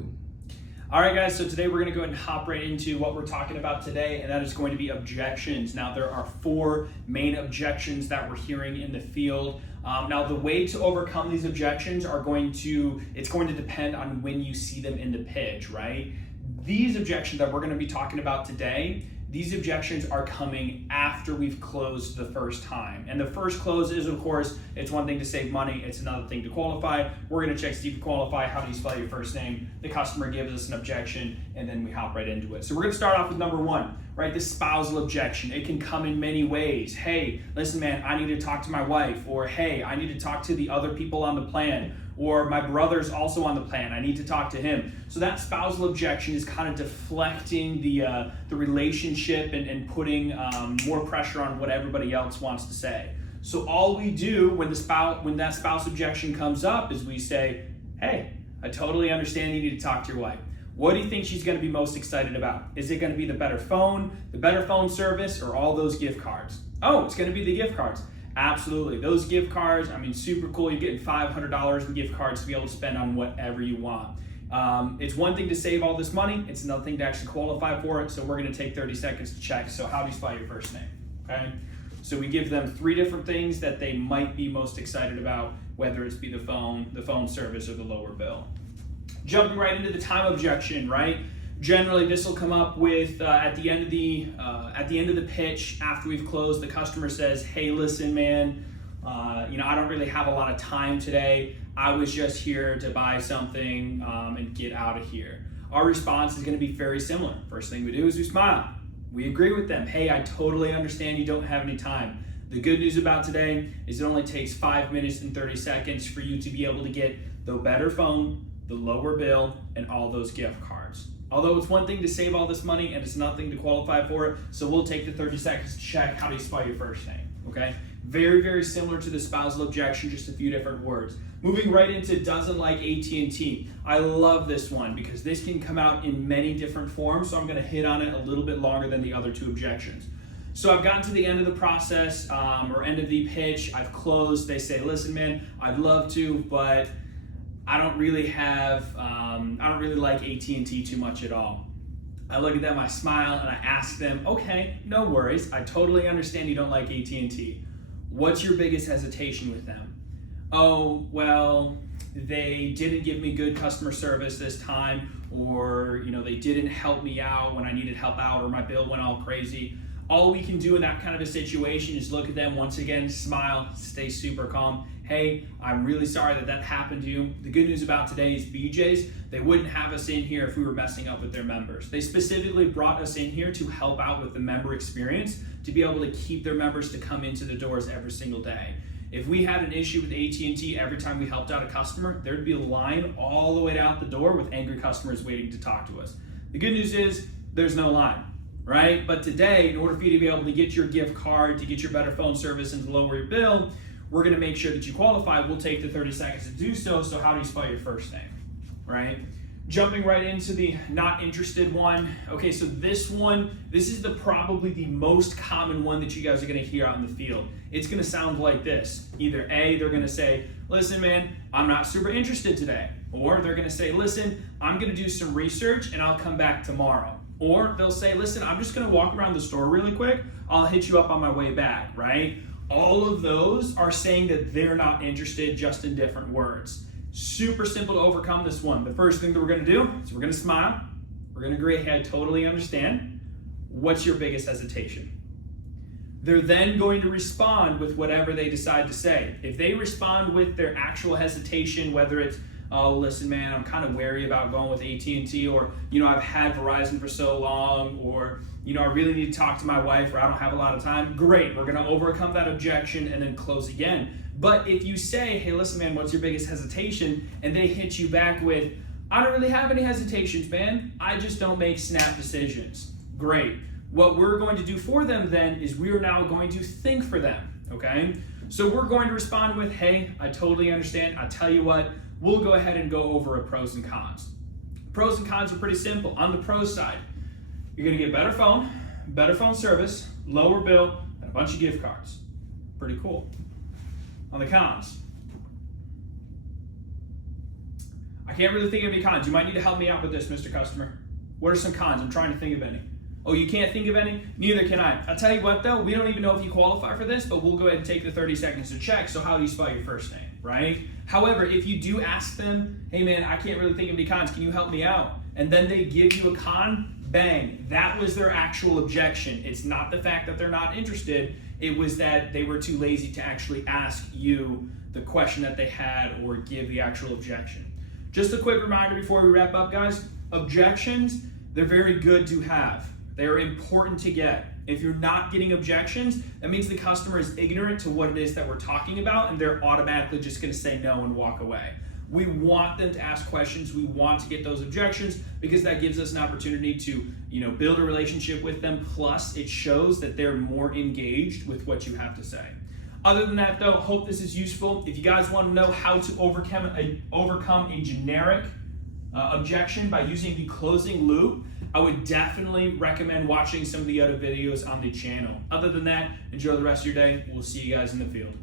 All right, guys, so today we're going to go ahead and hop right into what we're talking about today, and that is going to be objections. Now, there are 4 main objections that we're hearing in the field. Now, the way to overcome these objections it's going to depend on when you see them in the pitch, right? These objections that we're going to be talking about today, these objections are coming after we've closed the first time. And the first close is, of course, it's one thing to save money, it's another thing to qualify. We're gonna check, see if you qualify, how do you spell your first name? The customer gives us an objection, and then we hop right into it. So we're gonna start off with number 1, right? The spousal objection. It can come in many ways. Hey, listen, man, I need to talk to my wife, or hey, I need to talk to the other people on the plan, or my brother's also on the plan, I need to talk to him. So that spousal objection is kind of deflecting the relationship and putting more pressure on what everybody else wants to say. So all we do when that spouse objection comes up is we say, hey, I totally understand you need to talk to your wife. What do you think she's going to be most excited about? Is it going to be the better phone service, or all those gift cards? Oh, it's going to be the gift cards. Absolutely. Those gift cards, I mean, super cool. You're getting $500 in gift cards to be able to spend on whatever you want. It's one thing to save all this money. It's another thing to actually qualify for it. So we're going to take 30 seconds to check. So how do you spell your first name? Okay. So we give them 3 different things that they might be most excited about, whether it's be the phone service, or the lower bill. Jumping right into the time objection, right? Generally, this will come up with at the end of the pitch, after we've closed. The customer says, "Hey, listen, man, I don't really have a lot of time today. I was just here to buy something and get out of here." Our response is going to be very similar. First thing we do is we smile. We agree with them. Hey, I totally understand you don't have any time. The good news about today is it only takes 5 minutes and 30 seconds for you to be able to get the better phone, the lower bill, and all those gift cards. Although it's one thing to save all this money and it's nothing to qualify for it, so we'll take the 30 seconds to check how do you spell your first name, okay? Very, very similar to the spousal objection, just a few different words. Moving right into doesn't like AT&T. I love this one because this can come out in many different forms, so I'm gonna hit on it a little bit longer than the other 2 objections. So I've gotten to the end of the process, or end of the pitch, I've closed. They say, listen, man, I'd love to, but I don't really like AT&T too much at all. I look at them, I smile, and I ask them, okay, no worries. I totally understand you don't like AT&T. What's your biggest hesitation with them? Oh, well, they didn't give me good customer service this time, or they didn't help me out when I needed help out, or my bill went all crazy. All we can do in that kind of a situation is look at them once again, smile, stay super calm. Hey, I'm really sorry that happened to you. The good news about today is BJ's, they wouldn't have us in here if we were messing up with their members. They specifically brought us in here to help out with the member experience, to be able to keep their members to come into the doors every single day. If we had an issue with AT&T every time we helped out a customer, there'd be a line all the way out the door with angry customers waiting to talk to us. The good news is there's no line, right? But today, in order for you to be able to get your gift card, to get your better phone service and to lower your bill, we're gonna make sure that you qualify. We'll take the 30 seconds to do so. So how do you spell your first name, right? Jumping right into the not interested one. Okay, so this is probably the most common one that you guys are gonna hear out in the field. It's gonna sound like this. Either A, they're gonna say, listen, man, I'm not super interested today. Or they're gonna say, listen, I'm gonna do some research and I'll come back tomorrow. Or they'll say, listen, I'm just gonna walk around the store really quick. I'll hit you up on my way back, right? All of those are saying that they're not interested, just in different words. Super simple to overcome this one. The first thing that we're gonna do is we're gonna smile. We're gonna agree, hey, I totally understand. What's your biggest hesitation? They're then going to respond with whatever they decide to say. If they respond with their actual hesitation, whether it's, oh, listen, man, I'm kind of wary about going with AT&T, or, I've had Verizon for so long, or, I really need to talk to my wife, or I don't have a lot of time. Great, we're gonna overcome that objection and then close again. But if you say, hey, listen, man, what's your biggest hesitation? And they hit you back with, I don't really have any hesitations, man. I just don't make snap decisions. Great. What we're going to do for them then is we are now going to think for them, okay? So we're going to respond with, hey, I totally understand. I tell you what, we'll go ahead and go over a pros and cons. Pros and cons are pretty simple. On the pros side, you're gonna get better phone service, lower bill, and a bunch of gift cards. Pretty cool. On the cons, I can't really think of any cons. You might need to help me out with this, Mr. Customer. What are some cons? I'm trying to think of any. Oh, you can't think of any? Neither can I. I'll tell you what though, we don't even know if you qualify for this, but we'll go ahead and take the 30 seconds to check. So how do you spell your first name, right? However, if you do ask them, hey man, I can't really think of any cons, can you help me out? And then they give you a con, bang, that was their actual objection. It's not the fact that they're not interested, it was that they were too lazy to actually ask you the question that they had or give the actual objection. Just a quick reminder before we wrap up, guys, objections, they're very good to have. They're important to get. If you're not getting objections, that means the customer is ignorant to what it is that we're talking about and they're automatically just gonna say no and walk away. We want them to ask questions. We want to get those objections because that gives us an opportunity to, build a relationship with them. Plus, it shows that they're more engaged with what you have to say. Other than that, though, hope this is useful. If you guys want to know how to overcome a generic objection by using the closing loop, I would definitely recommend watching some of the other videos on the channel. Other than that, enjoy the rest of your day. We'll see you guys in the field.